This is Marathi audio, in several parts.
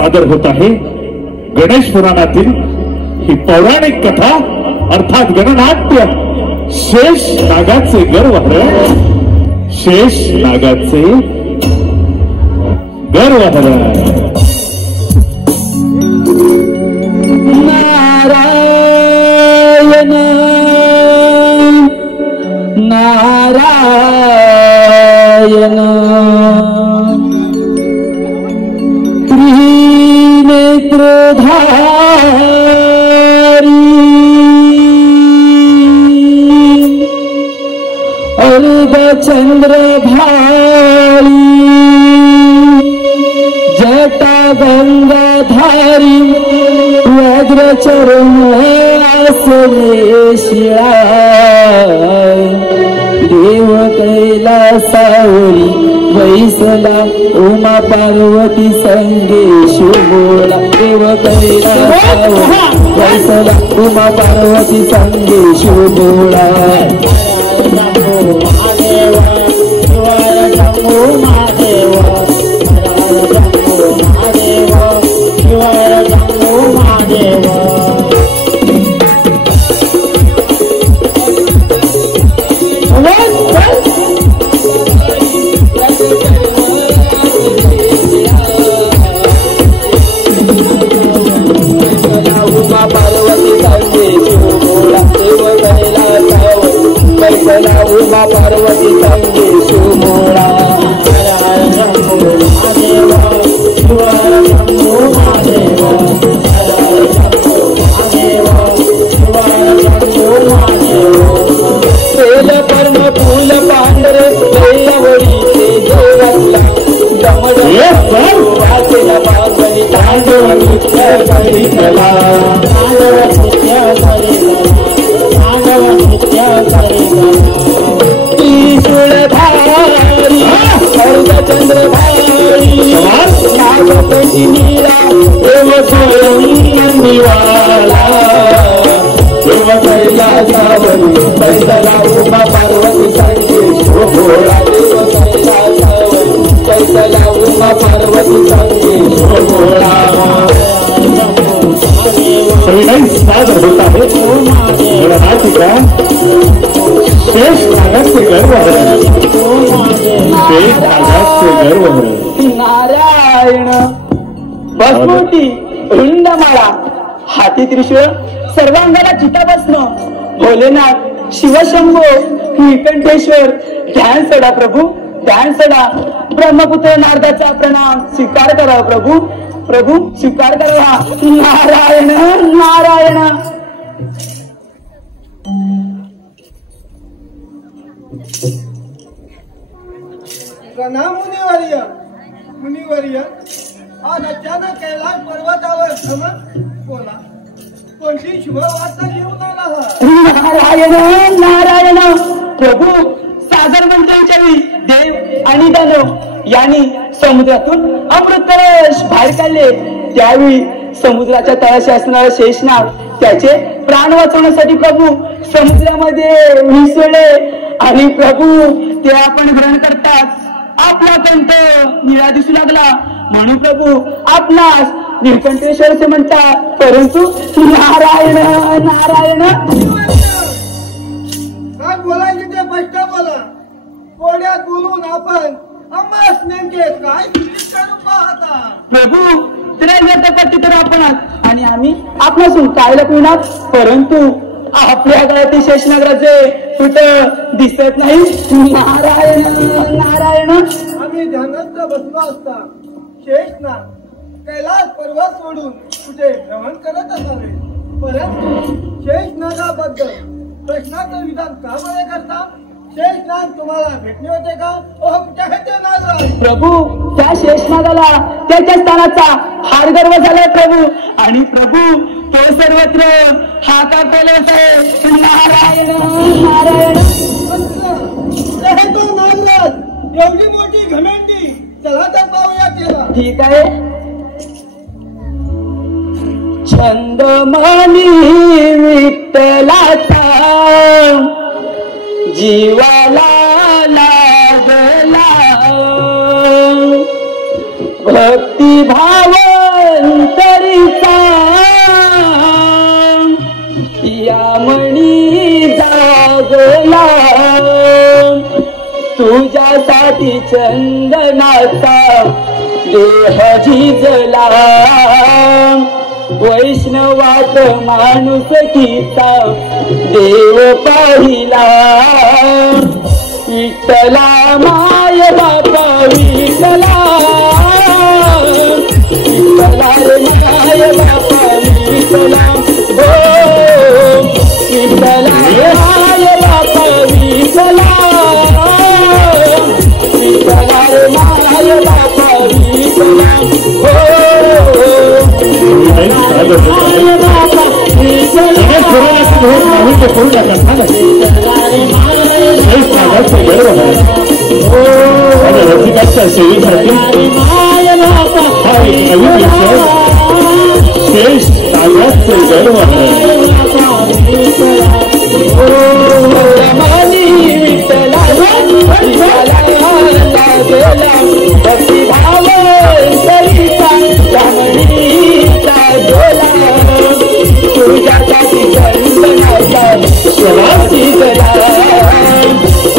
सादर होत आहे गणेश पुराणातील ही पौराणिक कथा अर्थात गणनाट्य शेष नागाचे गर्वहरण शेष नागाचे गर्वहरण। नारायण नारायण त्रिनेत्रधारी अर्धचंद्रधारी जटा गंगाधारी व्याघ्रचरण आसनेशिया देव कैलासावरी वैसला उमा पार्वती संगेशु बोला देव कैलासावरी वैसला उमा पार्वती संगेशु बोला। महादेव शिवाय शंभो महादेव महादेव शिवाय शंभो महादेव। उमा पार्वती संगेशु बोला देव कैलासावरी उमा पार्वती संगेशु बोला। महादेव शिवाय शंभो महादेव महादेव शिवाय शंभो महादेव। तेल कर्म फूल पांढरे देवळी देवला वाचला पागली तांडव नृत्य करीतला तांडव नृत्य करीतला तांडव नृत्य करीतला। त्रिशूलधारी अर्धचंद्रधारी नागपती नीला देव निवाला देव कैलासावरी कैसला उमा पार्वती संगेशु बोला देव कैलासावरी कैसला उमा पार्वती संगेशु बोला। सादर होत आहे गणनाटिका शेष नागाचे गर्वहरण शेष नागाचे गर्वहरण। नारायण भस्मोटी रुंडमाळा हाती त्रिशूळ सर्वांगाला चिताभस्म भोलेनाथ शिवशंभो निकंठेश्वर ध्यान सडा प्रभू ध्यान सडा। ब्रह्मपुत्र नारदाचा प्रणाम स्वीकार करा प्रभू प्रभू स्वीकार करा। नारायण नारायण मुनिवर्य मुनिवर्य आज अचानक कैलास पर्वतावर भ्रमण बोला कोणती शुभ वार्ता घेऊन आला आहात? नारायण नारायण प्रभू सागर मंत्र्यांच्या वेळी देव आणि दानव यांनी समुद्रातून अमृत कलश बाहेर काढले त्यावेळी समुद्राच्या तळाशी असणारा शेषनाग त्याचे प्राण वाचवण्यासाठी प्रभू समुद्रामध्ये मिसळले आणि प्रभू ते आपण ग्रहण करतात आपला कंठ निळा दिसू लागला म्हणून प्रभू आपणास निळकंठेश्वर असे म्हणतात परंतु नारायण नारायण काय बोलायचे ते स्पष्ट बोला कोड्यात बोलून आपण आम्हास नेमके काय करू पाहता? प्रभू त्रैलोक्यपती तर आपणच आणि आम्ही आपणासून काय लपविणार परंतु आपल्या गळ्यातील शेषनागाचे कुठं दिसत नाही। नारायण नारायण आम्ही ध्यानस्थ बसलो असता शेषनाग कैलास पर्वत सोडून कुठे भ्रमण करत असावे परंतु शेषनागाबद्दल प्रश्नाचं विधान का बरे करता? शेषनाग तुम्हाला भेटले होते का? प्रभू त्या शेषनागाला त्याच्या स्थानाचा फार गर्व झालाय प्रभू आणि प्रभू तो सर्वत्र हाका केलाच आहे। नारायण नारायण तो नारद एवढी मोठी घमेंडी चला तर पाहूया केला। ठीक आहे। छंदमणी विठ्ठलाचा जीवाला लागला भक्तिभाव तुझ्यासाठी चंदनाचा देह झिजला वैष्णवात माणुसकीचा देव पाहिला विठ्ठला माय बापा विठ्ठला विठ्ठला रे माय बापा विठ्ठला हो विठ्ठला माय बापा विठ्ठला विठ्ठला रे माय बापा विठ्ठला हो रसिकांच्या सेवेसाठी शेष नागाचे गर्व आहे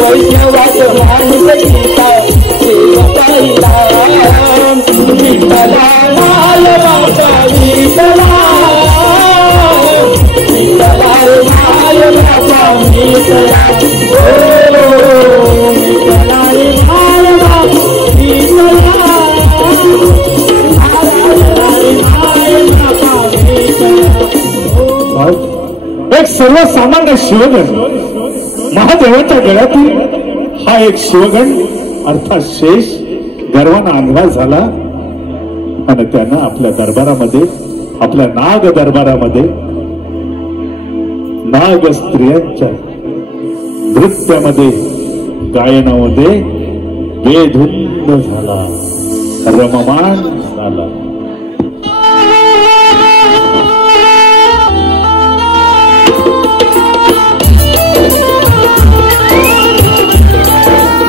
वैष्णवात माणुसकीचा देव पाहिला विठ्ठला माय बापा विठ्ठला विठ्ठला रे माय बापा विठ्ठला हो विठ्ठला रे माय बापा विठ्ठला माय बापा विठ्ठला एक सर्वसामान्य शिवगण महादेवाच्या गळ्यातील हा एक शिवगण अर्थात शेष गर्वानं आंधळा झाला आणि त्यानं आपल्या दरबारामध्ये आपल्या नाग दरबारामध्ये नाग स्त्रियांच्या नृत्यामध्ये गायनामध्ये बेधुंद झाला रममाण झाला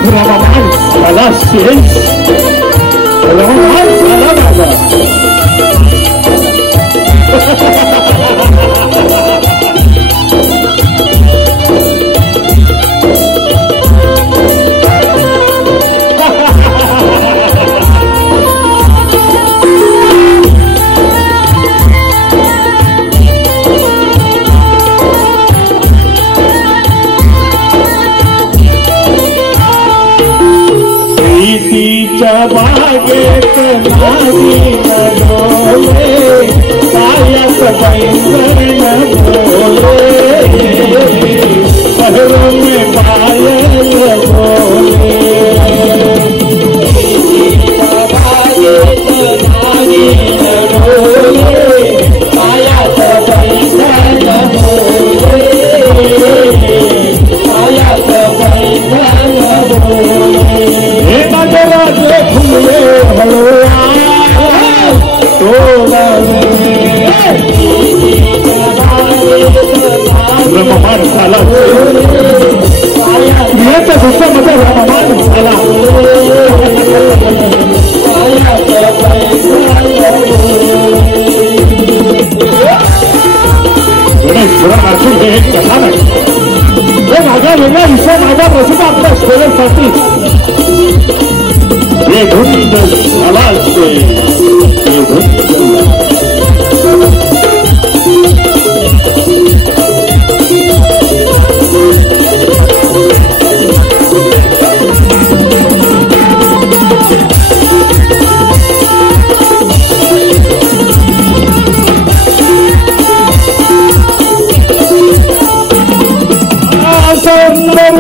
रममाण झाला शेष रममाण झाला माझा प्रीतीच्या बागेत नाही नडोले कायात बैरण बोले पहरों में पायल बोले प्रीतीच्या बागेत नाही नडोले कायात बैरण बोले कायात बैरण बोले राजे फुले हलवा रममाण झाला स्त्रियांच्या दुसऱ्यामध्ये रममाण झाला गणेश हे एक कथा नाही हे माझ्या वेगळ्या विषय माझ्या प्रसिद्ध आपल्या स्टोरीसाठी बेधुंद झाला असते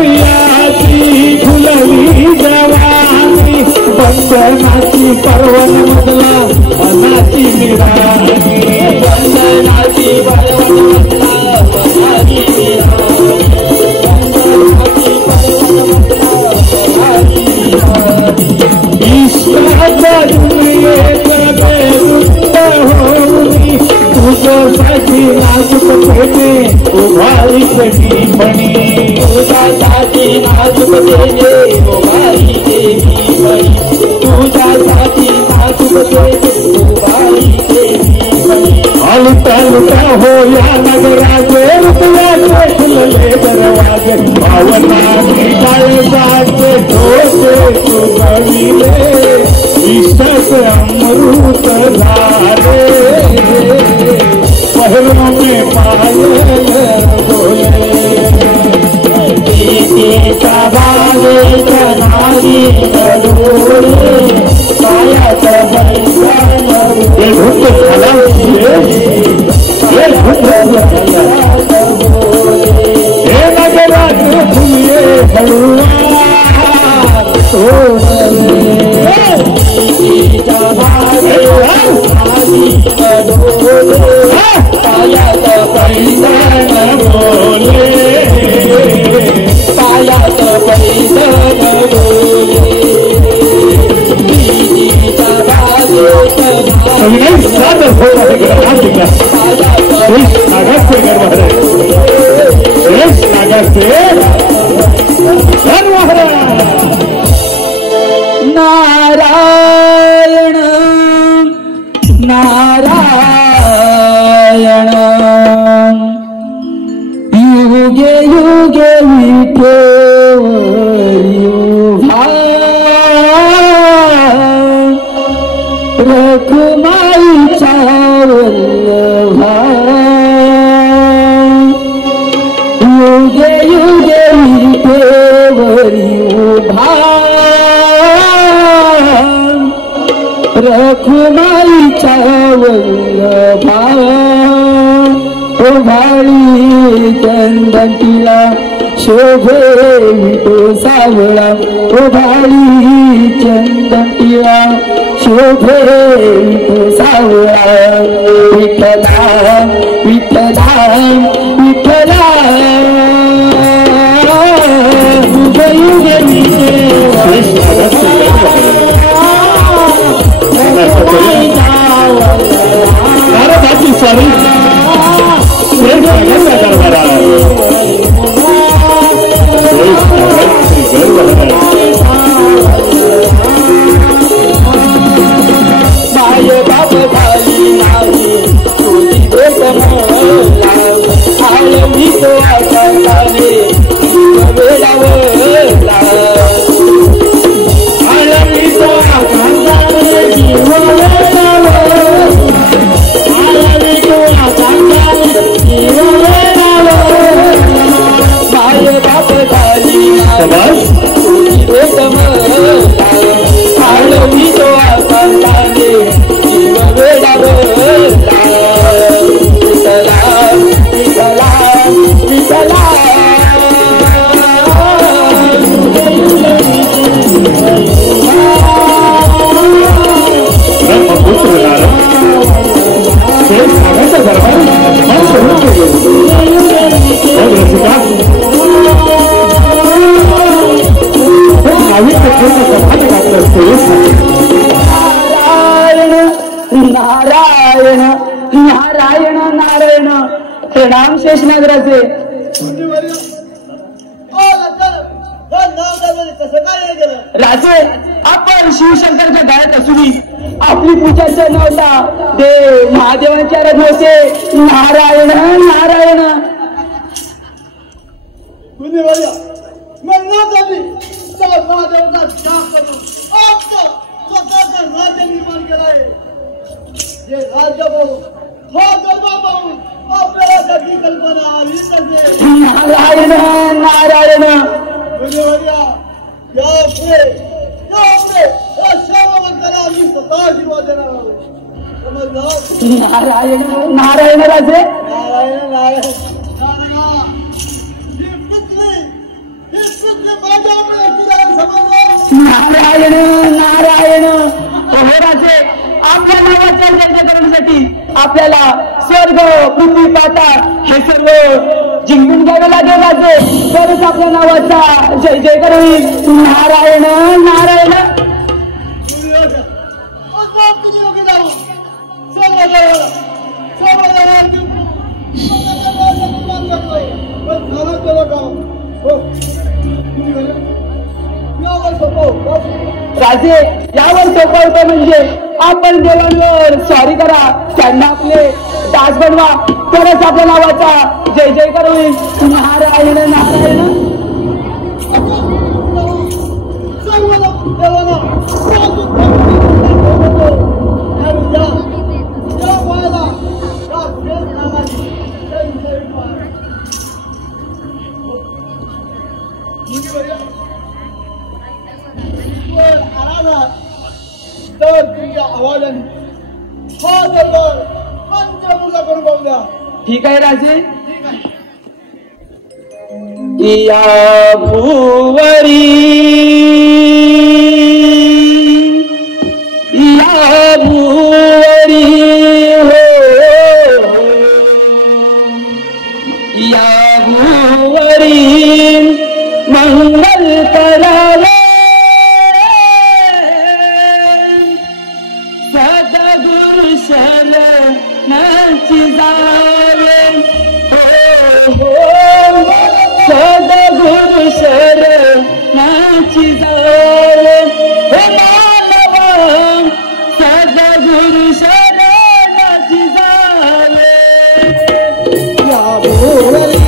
सौंदर्याची फुलली जवानी बंधनाची पर्वन मधला अनाची निराणी बंधनाची पर्वन मधला अनाची ईश्वराच्या दुनियेत बेरुंद होऊनी तुझ्यासाठी नाजूक पेने उभारी कधी म्हणी तुझ्यासाठी नाजूक पेने उभारी देवी म्हणी तुझ्यासाठी नाजूक पेने उभारी देवी म्हणी अलता लुटा हो या नगराचे रुपयाचे फुलले दरवाजे भावना काळजाचे ठोके गविले विषस अमृत झाले पहलों में पायल बोले सीता बाले चनारी डोले पायत ये धुंध झाला ये धुंध हे नगरात फुले हळुआ सीता बाले चनारी डोले पायत पैदल बोले पायत पैदल बोले सविनय सादर हो रहे ग्रहांतिका शेष नागर से गर्व है शेष नागर से गर्व है नारायण नारायण युगे युगे रखुमाईचा वल्लभा युगे युगे विठेवरी उभा रखुमाईचा वल्लभा उभाळी चंदंतीला शोभे विठो सावळा उभाळी चंदंतीला शोभे विठो सावळा विठ्ठला विठ्ठला विठ्ठला युगे स्वामी माय बाप भाली नाही तुझी आळवी तो आकाशाने वेळावला आळवी तो आकाशाने जीव आळवी तो आकाशाने जीव माय बाप भाली नाही तुझी आळवी तो आकाशाने जीव वेळावला विठला विठला विठला नारायण नारायण नारायण प्रणाम शेषनागराचे राजे आपण शिवशंकरच्या गायत असून आपली पूजाचा नव्हता ते महादेवांच्या नव्हते नारायण नारायण महादेवाचा जाप करून स्वतःचा राज्य निर्माण केला आहे जे राज्य पाहून हा धर्म पाहून आपल्याला त्याची कल्पना आली नसेल नारायण नारायण यापुढे या श्यामाबद्दल आम्ही स्वतः आशीर्वाद देणार आहोत समजलं नारायण नारायण राजे नारायण नारायण नारायण नारायण राजे आपल्या नावाच्या जय करण्यासाठी आपल्याला स्वर्ग पृथ्वी पाताळ हे सर्व जिंकून घ्यावे लागेल राजे तरच आपल्या नावाचा जय जय होईल नारायण नारायण राजे यावर सोपं होतं म्हणजे आपण देवांवर सॉरी करा त्यांना आपले दास बनवा तरच आपल्या नावाचा जय जयकार होईल नारायण नारायण तर तुमच्या आवाजाने हा दरबार पंचमुखा करून पाहूया. ठीक आहे राजे. ठीक आहे. या भुवरी हो या भुवरी मंगल करावे सद्गुरु शरणाची जावे हो सद्गुरु शरणाची जावे हे मानवा सद्गुरु शरणाची जावे. या भुवरी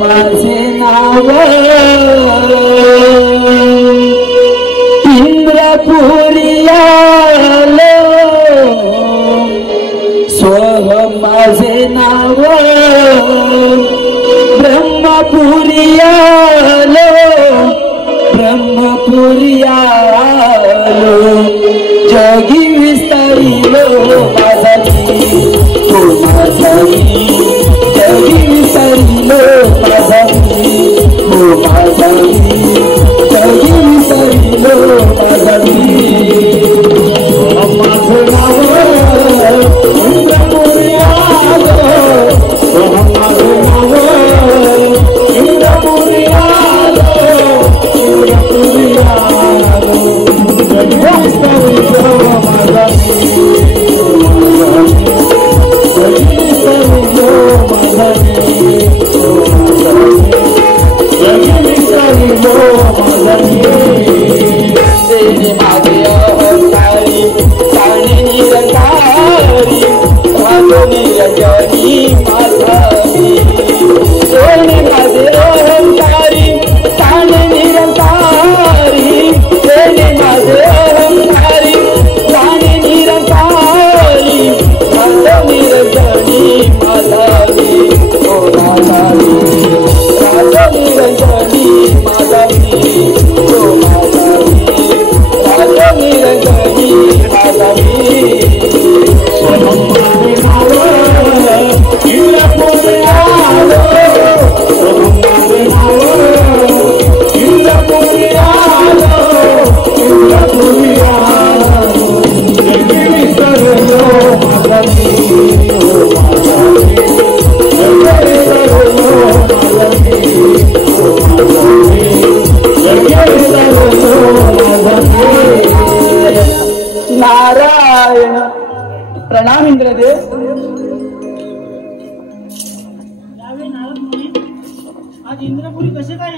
माझे नाव इंद्रपुरियालो सोहम माझे नाव ब्रह्मपुरियालो ब्रह्मपुरियालो जगी विस्तारिलो माझा तो माझा जगी विसरिलो माझा हो माझा जगी विसरिलो माझा माझं नाव इंद्रपुरियालो माझं नाव इंद्रपुरियालो इंद्रपुरियालो जगी विसरिलो माझा जगी विसरिलो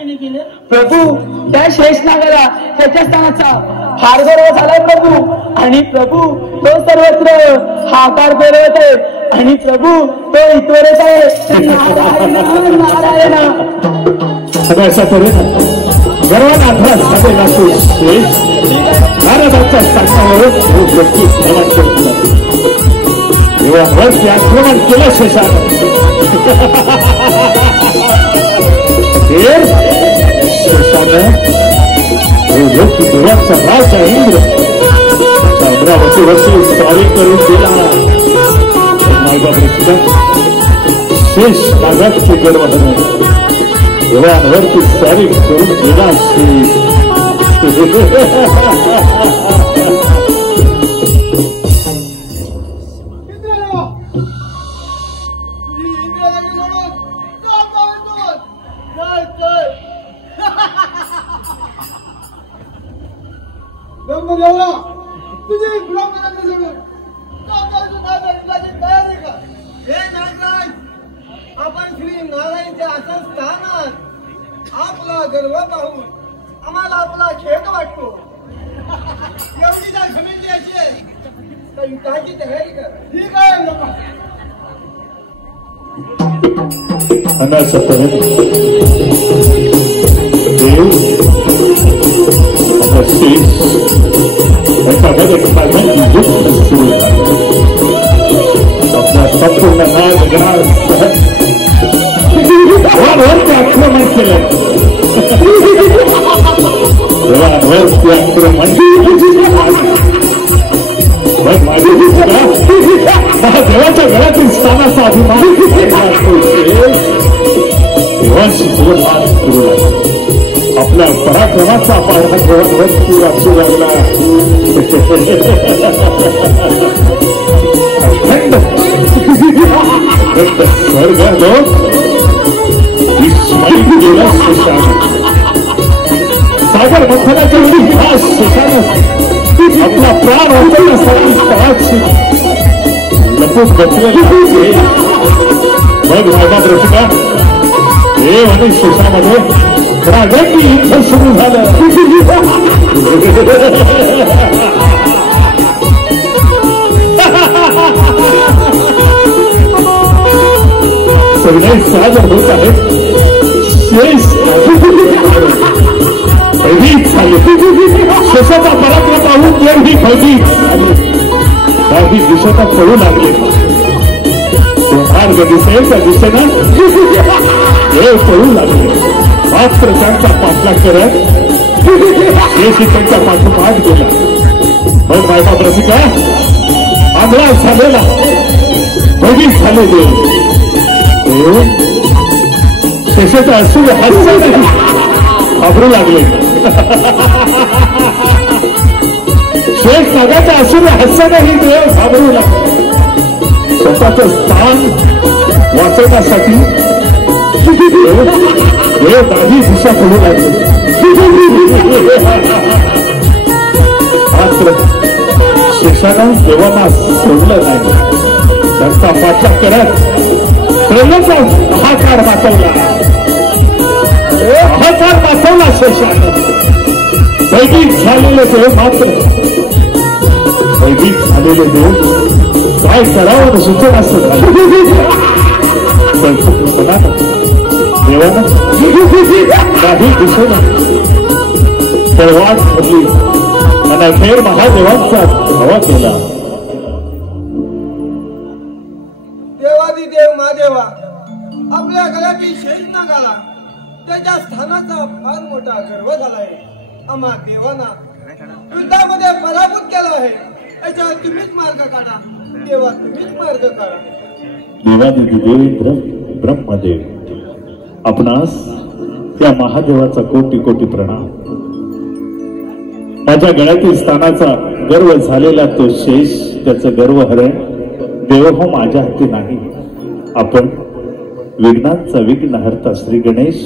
त्याने केलं? प्रभू त्या शेषनागाला त्याच्या स्थानाचा फार गर्व झालाय प्रभू. आणि प्रभू तो सर्वत्र हाकार करत आहे. आणि प्रभू तो ईश्वरच आहे. नारायण नारायण. सगळ्याचा परिणाम गर्वनाथास झालेला तो शेष महाराजांच्या स्थानावर देवावरती आक्रमण केलं शेषानं. शेषानं देवाचा राजा इंद्र अमरावतीवरती स्वारी करून दिला. शेष नागाची गर्वहरण देवांवरती स्वारी करून दिला. ब्रह्मदेवा तुझी ब्रह्मदत्त सोडून तयारी का? हे नागराज, आपण श्री नारायणच्या आसनस्थानात आपला गर्व पाहून आम्हाला आपला खेद वाटतो. एवढी जर घमेंडी असेल तर युद्धाची तयारी कर. ठीक आहे लोक. अनासपणे देव आपला शेष त्याच्यामध्ये युद्ध सुरू झालं. आपल्या संपूर्ण नागगणासह देवांवरती आक्रमण केलं. देवांवरती आक्रमण देवाच्या घरातील स्थानाचा अभिमान देवाशी बोलमान सुरू लागला. आपल्या पराक्रमाचा पाठा देवांवरती वाचू लागला. स्वर्ग लोक विस्मयित गेला शेषानं. सागर मंथनाच्या वेळी ह्या शेषानं आपला प्राण वाचवण्यासाठी तळाशी लपून बसलेले. मग माझा रसिका देव आणि शेषामध्ये राजांनी युद्ध सुरू झालं. सगळे सादर होत आहेत. शेष भयभीत झाले. शेषाचा पराक्रम पाहून देवही भयभीत झाले. काही दिशेला पळू लागले. मार्ग दिसेल त्या दिशेनं देव पळू लागले. मात्र त्यांचा पाठलाग करत शेषी त्यांच्या पाठोपाठ गेला. मग बायका रसिका आंधळा झालेला भयभीत झाले देव. शेषाचा असून हास्य घाबरू लागले. शेष नागाच्या असून हास्यानेही देव घाबरू लागले. स्वतःचं स्थान वाचवण्यासाठी देव काही दिशा करू लागले. मात्र शेषानं देवांना सोडलं नाही. त्यांचा पाठलाग करत प्रेमाचा हाकार वाचवला. हाकार वाचवला शेषानं. भयभीत झालेले देव मात्र भयभीत झालेले देव काय करावं सुचत असं झालं. देवानं काही दिसेना तळवाट धरली आणि अखेर महादेवांचा धावा केला. देवादिदेव महादेवा, आपल्या गळ्यातील शेषनागाला त्याच्या स्थानाचा फार मोठा गर्व झालाय. आम्हा देवांना युद्धामध्ये पराभूत केला आहे. याच्या तुम्हीच मार्ग काढा देवा, तुम्हीच मार्ग काढा. देवादिदेव ब्रह्मदेव, आपणास त्या महादेवाचा कोटी कोटी प्रणाम. माझ्या गळ्यातील स्थानाचा गर्व झालेला तो शेष, त्याचं गर्वहरण देव हो माझ्या हाती नाही. आपण विघ्नांचा विघ्नहर्ता श्री गणेश,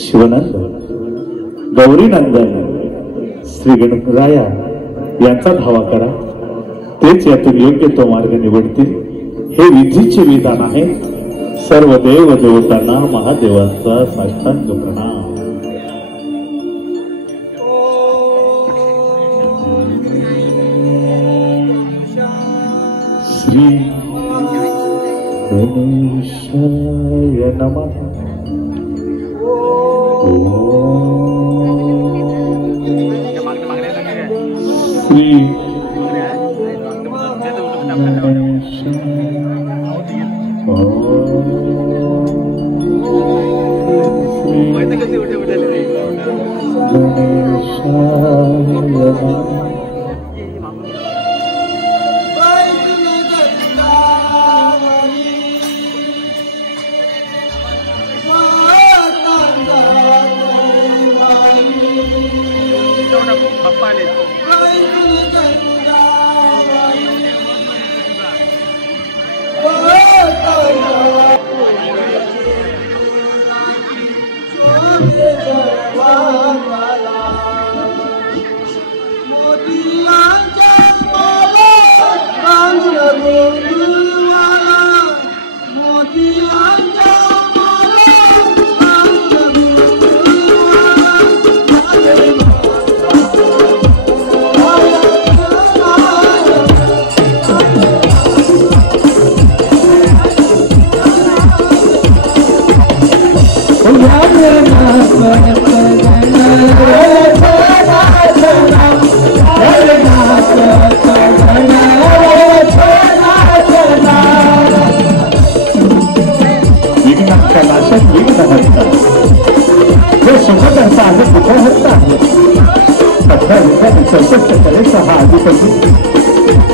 शिवनंद, गौरीनंदन, श्री गणराया यांचा धावा करा. तेच यातून योग्य तो मार्ग निवडतील. हे विधीचे विधान आहे. सर्व देव देवतांना महादेवांचा साष्टांग प्रणाम. गणेशाय नमः। श्री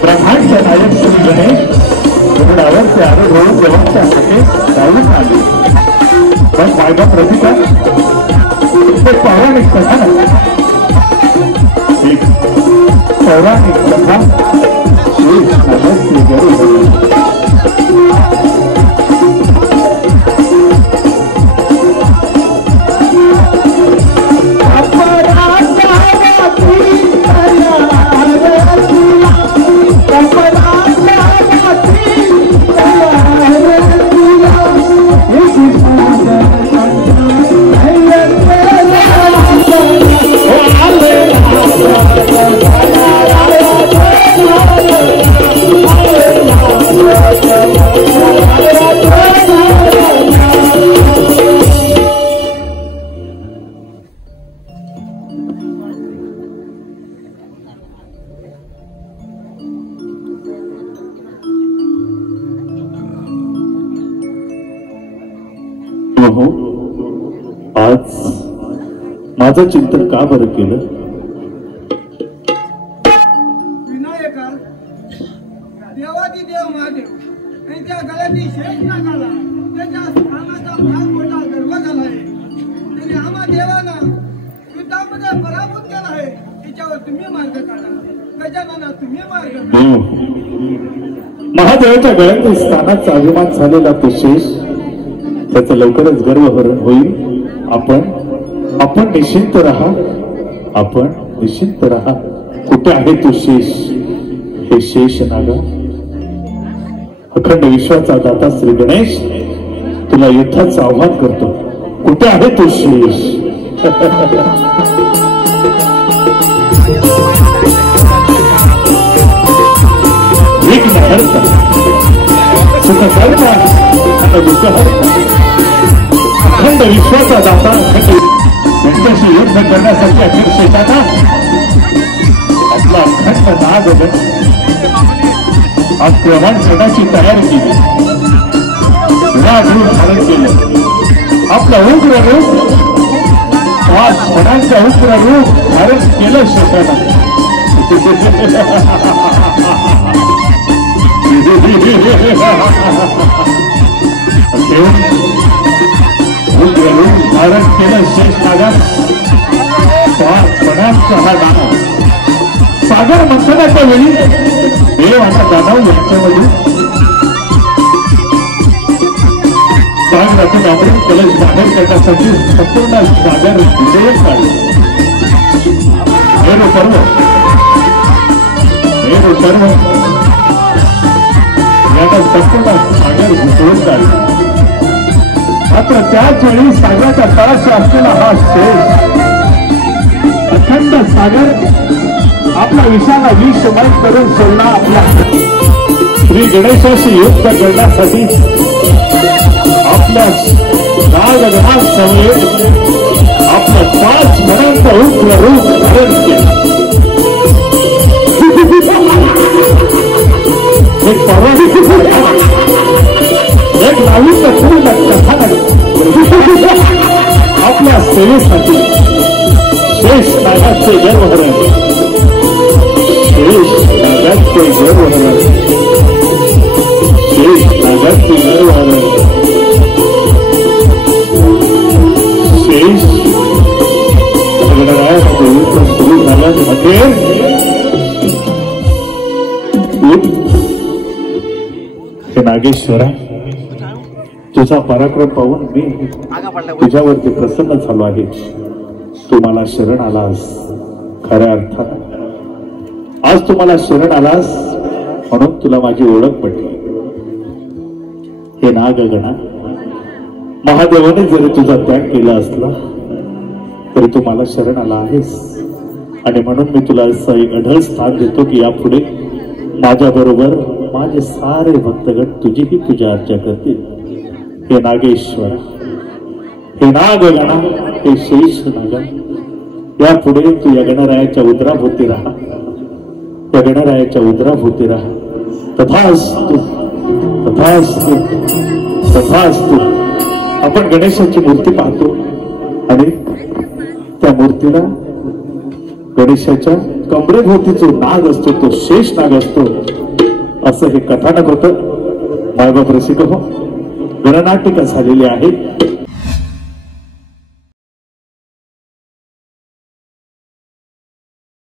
ब्रह्मांड नायक श्री गणेश रुग्णावर ते अनुभव देवाच्या हाते जाऊन आले। पण वायदा प्रतिका ते पौराणिक कथा एक पौराणिक कथा शेष नागाची गरुड आज माझं चिंतन का बरं केलं? विनायका देवादी देव महादेव त्यांच्या गळ्यातील शेष नागाला त्याच्या स्थानाचा फार मोठा गर्व झाला आहे। त्यांनी आम्हा देवांना युद्धामध्ये पराभूत केला आहे। त्याच्यावर तुम्ही मार्ग काढा गजानना, तुम्ही मार्ग काढा। महादेवाच्या गळ्यातील स्थानाचा अभिमान झालेला तो शेष त्याचा लवकरच गर्वहरण होईल। आपण निश्चिंत राहा, आपण निश्चिंत राहा। कुठे आहे तो शेष? हे शेष नागा अखंड विश्वाचा दाता श्री गणेश तुला युद्धाचं आव्हान करतो। कुठे आहे तो शेष? विघ्न हरता सुख करता आणि दुःख हरता अखंड विश्वाचा दाता त्यांच्याशी युद्ध करण्यासाठी अखिल शेषाचा आपला अखंड नाग आक्रमण करण्याची तयारी केली। नाग रूप धारण केलं, आपलं उग्र रूप 5 फणांचं उग्र रूप धारण केलं शेषाला। उग्र रूप धारण केलं शेष नागा 5 फणांचा हा दानव सागर मंथनाच्या वेळी देव आणि दानव यांच्यामध्ये सागरातून अमृत कलश बाहेर करण्यासाठी संपूर्ण सागर विजय काढले। मेरू पर्व याला संपूर्ण सागर घुसळून काढले। मात्र त्याच वेळी सागराच्या तळाशी असलेला हा शेष अखंड सागर आपला विषाला विषमय करून सोडला। आपला श्री गणेशाशी युद्ध करण्यासाठी आपल्या नागगणात समवेत आपलं 5 मनांचं उग्र रूप धारण केलं. एक पौराणिक एक नाविन्य पूर्ण कथानक आपल्या सेवेसाठी शेष नागाचे गर्वहरण, शेष नागाचे गर्वहरण, शेष नागाचे गर्वहरण, शेष गणरायामध्ये सुरू झाल्यामध्ये हे नागेश्वरा, तुझा पराक्रम पाहून मी तुझ्यावरती प्रसन्न झालो आहे. तू मला शरण आलास. खऱ्या अर्थात आज तू मला शरण आलास म्हणून तुला माझी ओळख पटली. हे नागगणा, महादेवाने जरी तुझा त्याग केला असला तरी तू मला शरण आला आहेस आणि म्हणून मी तुला असं एक अढळ स्थान देतो की यापुढे माझ्या बरोबर माझे सारे भक्तगण तुझीही पूजा अर्चा करतील. हे नागेश्वर, हे नागगणा, हे शेष नाग, यापुढे तू या गणरायाच्या उदराभोवती राहा, या गणरायाच्या उदराभोवती राहा. तथास्तु, तथास्तु, तथास्तु. आपण गणेशाची मूर्ती पाहतो आणि त्या मूर्तीला गणेशाच्या कमरेभोवती जो नाग असतो तो शेष नाग असतो असं हे कथानक होतं. मायबाप रसिक हो, गणनाटिका झालेली आहे.